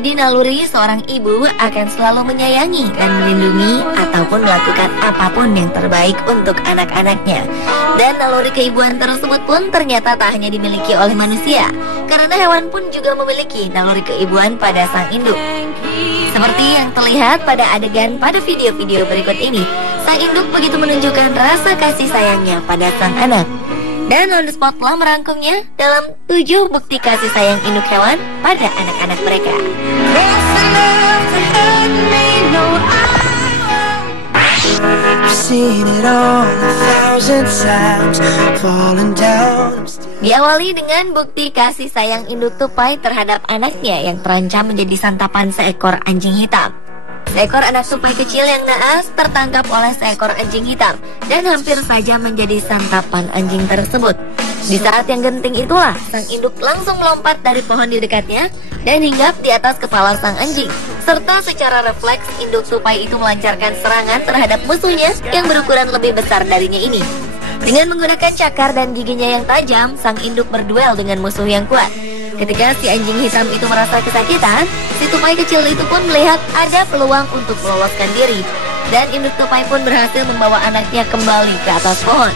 menjadi naluri seorang ibu akan selalu menyayangi dan melindungi ataupun melakukan apapun yang terbaik untuk anak-anaknya. Dan naluri keibuan tersebut pun ternyata tak hanya dimiliki oleh manusia, karena hewan pun juga memiliki naluri keibuan pada sang induk. Seperti yang terlihat pada adegan pada video-video berikut ini, sang induk begitu menunjukkan rasa kasih sayangnya pada sang anak. Dan On The Spot telah merangkumnya dalam 7 bukti kasih sayang induk hewan pada anak-anak mereka. Diawali dengan bukti kasih sayang induk tupai terhadap anaknya yang terancam menjadi santapan seekor anjing hitam. Seekor anak tupai kecil yang naas tertangkap oleh seekor anjing hitam dan hampir saja menjadi santapan anjing tersebut. Di saat yang genting itulah, sang induk langsung melompat dari pohon di dekatnya dan hinggap di atas kepala sang anjing. Serta secara refleks, induk tupai itu melancarkan serangan terhadap musuhnya yang berukuran lebih besar darinya ini. Dengan menggunakan cakar dan giginya yang tajam, sang induk berduel dengan musuh yang kuat. Ketika si anjing hitam itu merasa kesakitan, si tupai kecil itu pun melihat ada peluang untuk meloloskan diri. Dan induk tupai pun berhasil membawa anaknya kembali ke atas pohon.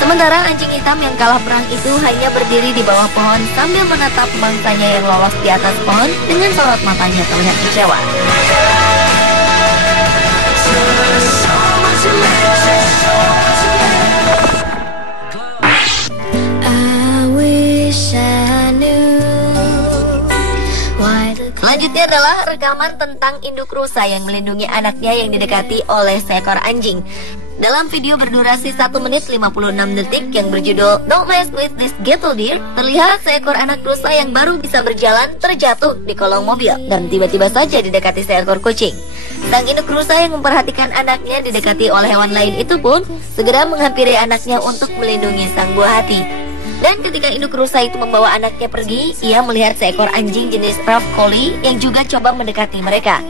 Sementara anjing hitam yang kalah perang itu hanya berdiri di bawah pohon sambil menatap mangsanya yang lolos di atas pohon dengan sorot matanya terlihat kecewa. Selanjutnya adalah rekaman tentang induk rusa yang melindungi anaknya yang didekati oleh seekor anjing. Dalam video berdurasi 1 menit 56 detik yang berjudul Don't Mess With This Gentle Deer, terlihat seekor anak rusa yang baru bisa berjalan terjatuh di kolong mobil dan tiba-tiba saja didekati seekor kucing. Sang induk rusa yang memperhatikan anaknya didekati oleh hewan lain itu pun segera menghampiri anaknya untuk melindungi sang buah hati. Dan ketika induk rusa itu membawa anaknya pergi, ia melihat seekor anjing jenis Rough Collie yang juga coba mendekati mereka.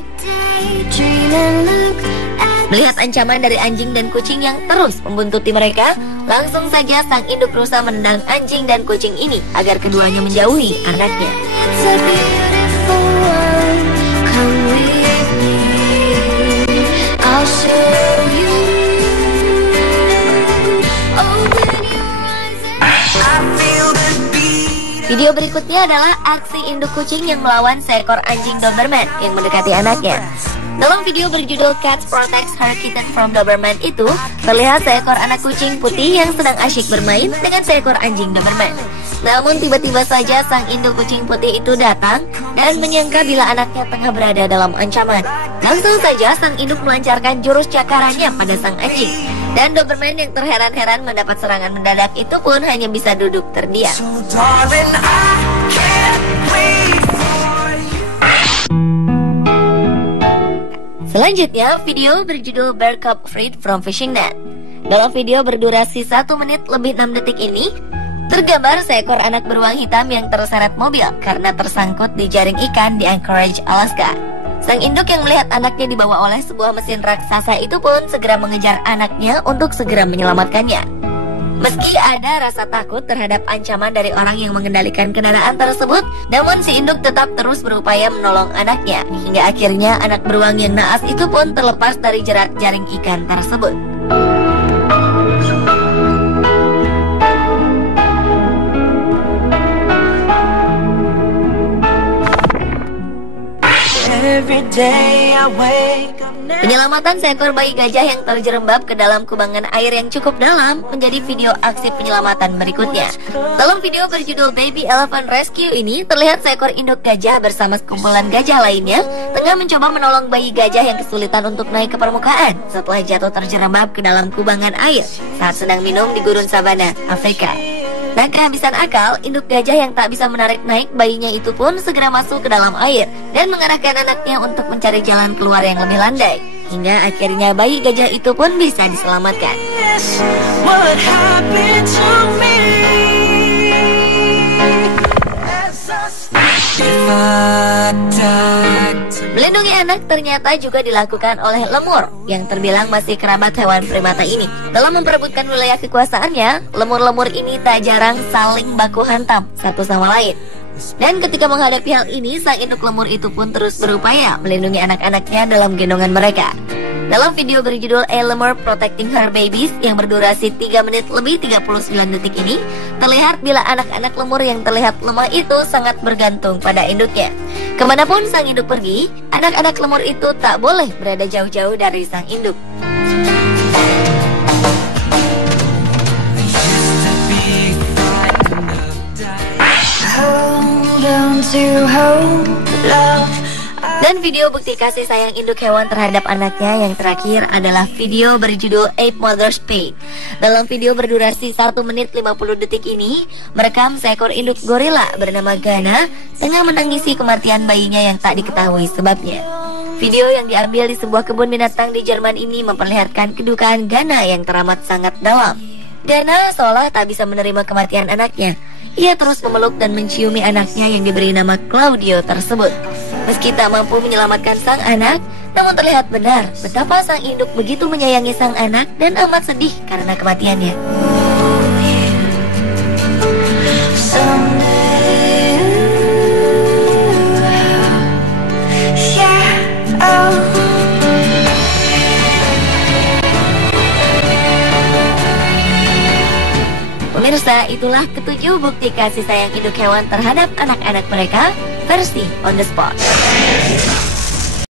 Melihat ancaman dari anjing dan kucing yang terus membuntuti mereka, langsung saja sang induk rusa menendang anjing dan kucing ini agar keduanya menjauhi anaknya. Video berikutnya adalah aksi induk kucing yang melawan seekor anjing Doberman yang mendekati anaknya. Dalam video berjudul Cats Protects Her Kitten from Doberman itu, terlihat seekor anak kucing putih yang sedang asyik bermain dengan seekor anjing Doberman. Namun tiba-tiba saja sang induk kucing putih itu datang dan menyangka bila anaknya tengah berada dalam ancaman. Langsung saja sang induk melancarkan jurus cakarannya pada sang anjing. Dan Doberman yang terheran-heran mendapat serangan mendadak itu pun hanya bisa duduk terdiam. Selanjutnya, video berjudul Bear Cub Freed from Fishing Net. Dalam video berdurasi 1 menit lebih 6 detik ini, tergambar seekor anak beruang hitam yang terseret mobil karena tersangkut di jaring ikan di Anchorage, Alaska. Sang induk yang melihat anaknya dibawa oleh sebuah mesin raksasa itu pun segera mengejar anaknya untuk segera menyelamatkannya. Meski ada rasa takut terhadap ancaman dari orang yang mengendalikan kendaraan tersebut, namun si induk tetap terus berupaya menolong anaknya, hingga akhirnya anak beruang yang naas itu pun terlepas dari jerat jaring ikan tersebut. Penyelamatan seekor bayi gajah yang terjerembab ke dalam kubangan air yang cukup dalam menjadi video aksi penyelamatan berikutnya. Dalam video berjudul Baby Elephant Rescue ini, terlihat seekor induk gajah bersama sekumpulan gajah lainnya tengah mencoba menolong bayi gajah yang kesulitan untuk naik ke permukaan setelah jatuh terjerembab ke dalam kubangan air saat sedang minum di gurun sabana, Afrika. Dan kehabisan akal, induk gajah yang tak bisa menarik naik bayinya itu pun segera masuk ke dalam air dan mengarahkan anaknya untuk mencari jalan keluar yang lebih landai. Hingga akhirnya bayi gajah itu pun bisa diselamatkan. Melindungi anak ternyata juga dilakukan oleh lemur yang terbilang masih kerabat hewan primata ini. Dalam memperebutkan wilayah kekuasaannya, lemur-lemur ini tak jarang saling baku hantam satu sama lain. Dan ketika menghadapi hal ini, sang induk lemur itu pun terus berupaya melindungi anak-anaknya dalam gendongan mereka. Dalam video berjudul A Lemur Protecting Her Babies yang berdurasi 3 menit lebih 39 detik ini, terlihat bila anak-anak lemur yang terlihat lemah itu sangat bergantung pada induknya. Kemanapun sang induk pergi, anak-anak lemur itu tak boleh berada jauh-jauh dari sang induk. Dan video bukti kasih sayang induk hewan terhadap anaknya yang terakhir adalah video berjudul Ape Mother's Pain. Dalam video berdurasi 1 menit 50 detik ini, merekam seekor induk gorila bernama Ghana tengah menangisi kematian bayinya yang tak diketahui sebabnya. Video yang diambil di sebuah kebun binatang di Jerman ini memperlihatkan kedukaan Ghana yang teramat sangat dalam. Ghana seolah tak bisa menerima kematian anaknya. Ia terus memeluk dan menciumi anaknya yang diberi nama Claudio tersebut. Meski tak mampu menyelamatkan sang anak, namun terlihat benar betapa sang induk begitu menyayangi sang anak dan amat sedih karena kematiannya. Pemirsa, itulah ketujuh bukti kasih sayang induk hewan terhadap anak-anak mereka versi On The Spot.